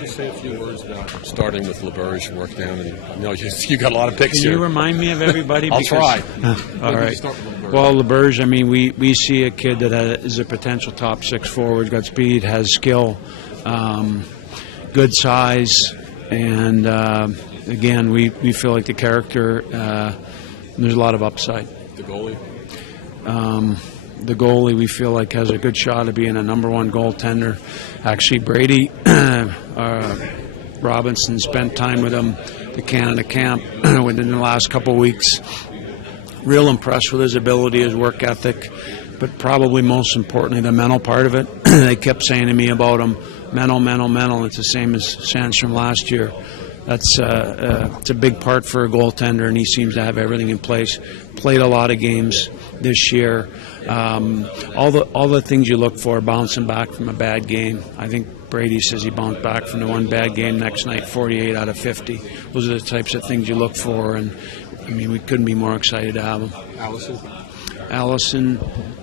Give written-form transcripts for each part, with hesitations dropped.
just say a few words about starting with LeBurge and work down? And you got a lot of picks Can here. you remind me of everybody? I'll try. All right. Well, LeBurge, I mean, we see a kid that is a potential top 6 forward, got speed, has skill, good size, and again, we feel like the character, there's a lot of upside. The goalie? The goalie we feel like has a good shot of being a #1 goaltender. Actually, Brady Robinson spent time with him at the Canada camp within the last couple of weeks. Real impressed with his ability, his work ethic, but probably most importantly, the mental part of it. They kept saying to me about him, mental. It's the same as Sandstrom last year. It's a big part for a goaltender, and he seems to have everything in place. Played a lot of games this year. All the things you look for, bouncing back from a bad game. I think Brady says he bounced back from the one bad game next night, 48 out of 50. Those are the types of things you look for, and I mean, we couldn't be more excited to have him. Allison,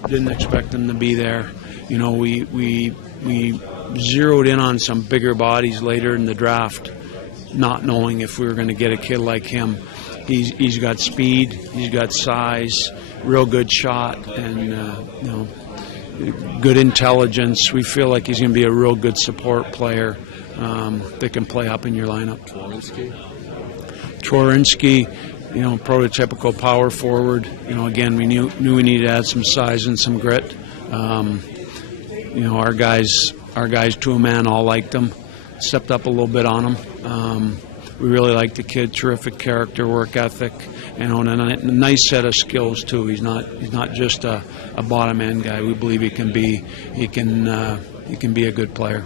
didn't expect him to be there. You know, we zeroed in on some bigger bodies later in the draft, not knowing if we were going to get a kid like him. He's got speed, he's got size, real good shot, and good intelligence. We feel like he's going to be a real good support player that can play up in your lineup. Tworinsky, prototypical power forward. Again, we knew we needed to add some size and some grit. Our guys to a man all liked him. Stepped up a little bit on him. We really like the kid. Terrific character, work ethic, and a nice set of skills too. He's not just a bottom end guy. We believe he can be a good player.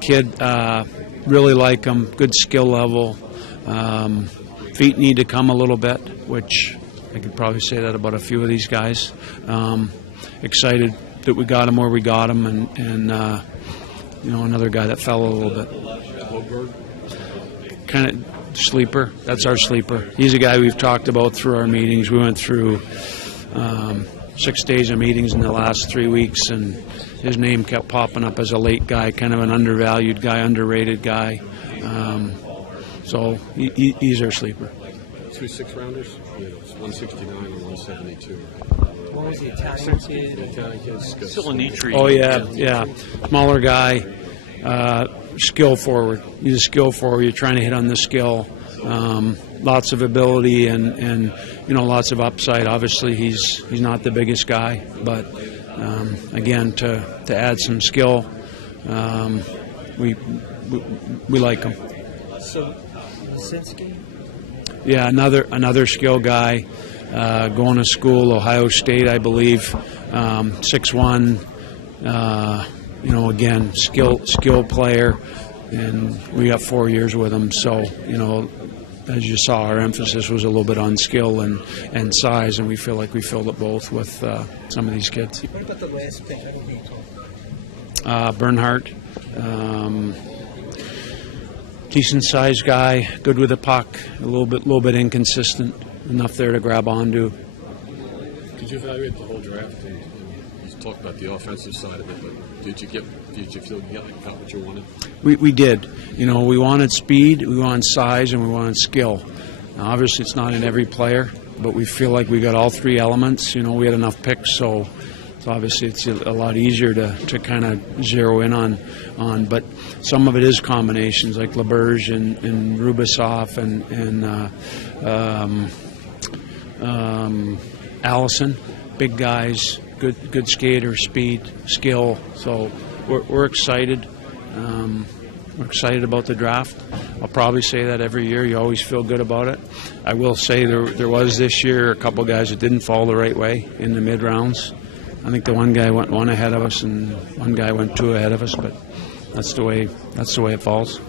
Kid, really like him. Good skill level. Feet need to come a little bit, which I could probably say that about a few of these guys. Excited that we got him where we got him, and another guy that fell a little bit. Kind of sleeper. That's our sleeper. He's a guy we've talked about through our meetings. We went through 6 days of meetings in the last 3 weeks, and his name kept popping up as a late guy, kind of an undervalued guy, underrated guy. So he's our sleeper. 2 6-rounders? Yeah, it's 169 and 172. What was the Italian kid? Still a neat tree. Oh, yeah. Smaller guy, skill forward. He's a skill forward. You're trying to hit on the skill. Lots of ability and lots of upside. Obviously, he's not the biggest guy, but again, to add some skill, we like him. So, Lisinski? Yeah, another skill guy. Going to school, Ohio State, I believe. 6'1", again, skill player, and we got 4 years with him. So, as you saw, our emphasis was a little bit on skill and size, and we feel like we filled it both with some of these kids. What about the last pick? I don't know who you called. Bernhardt. Decent sized guy, good with the puck, a little bit inconsistent, enough there to grab onto. Could you evaluate the whole draft? And you talked about the offensive side of it, but did you feel you got what you wanted? We did. We wanted speed, we wanted size, and we wanted skill. Now, obviously, it's not in every player, but we feel like we got all 3 elements. We had enough picks, so obviously it's a lot easier to kind of zero in on. But some of it is combinations like LeBurge and Rubasov and Allison, big guys, good skater, speed, skill. So we're excited. We're excited about the draft. I'll probably say that every year. You always feel good about it. I will say there was this year a couple guys that didn't fall the right way in the mid rounds. I think the one guy went 1 ahead of us and one guy went 2 ahead of us, but that's the way it falls.